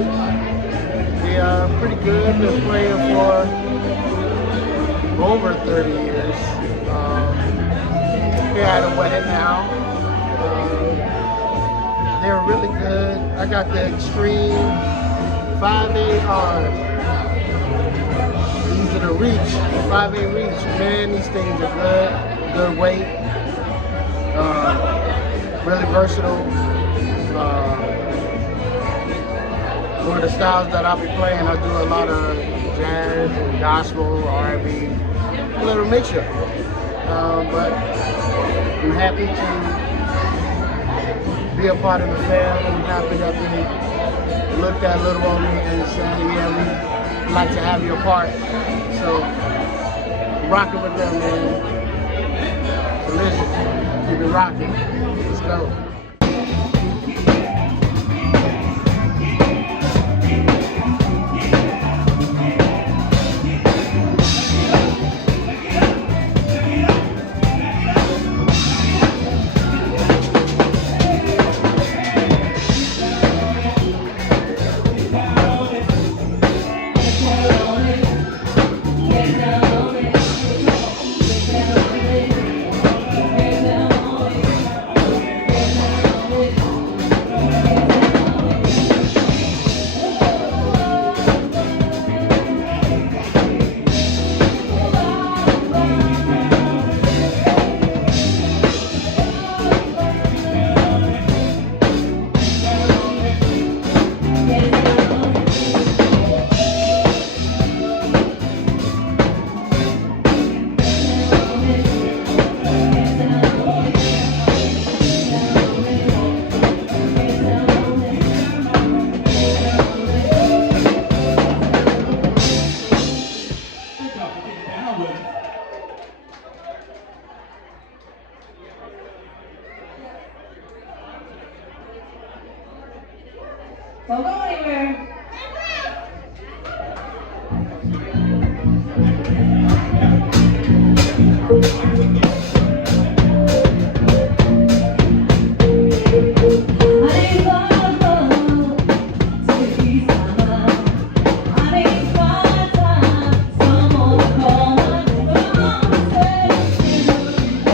Yeah, pretty good. Been playing for over 30 years. Here at a wedding now. They're really good. I got the Extreme 5/8 arms. These are the Reach, 5/8 Reach. Man, these things are good. Good weight. Really versatile. One of the styles that I'll be playing, I do a lot of jazz and gospel, R&B, a little mixture. But I'm happy to be a part of the family. I'm happy that they looked at little on me and said, yeah, we'd like to have you a part. So, rocking with them, man. Collision, keep it rocking. Let's go. Don't go anywhere.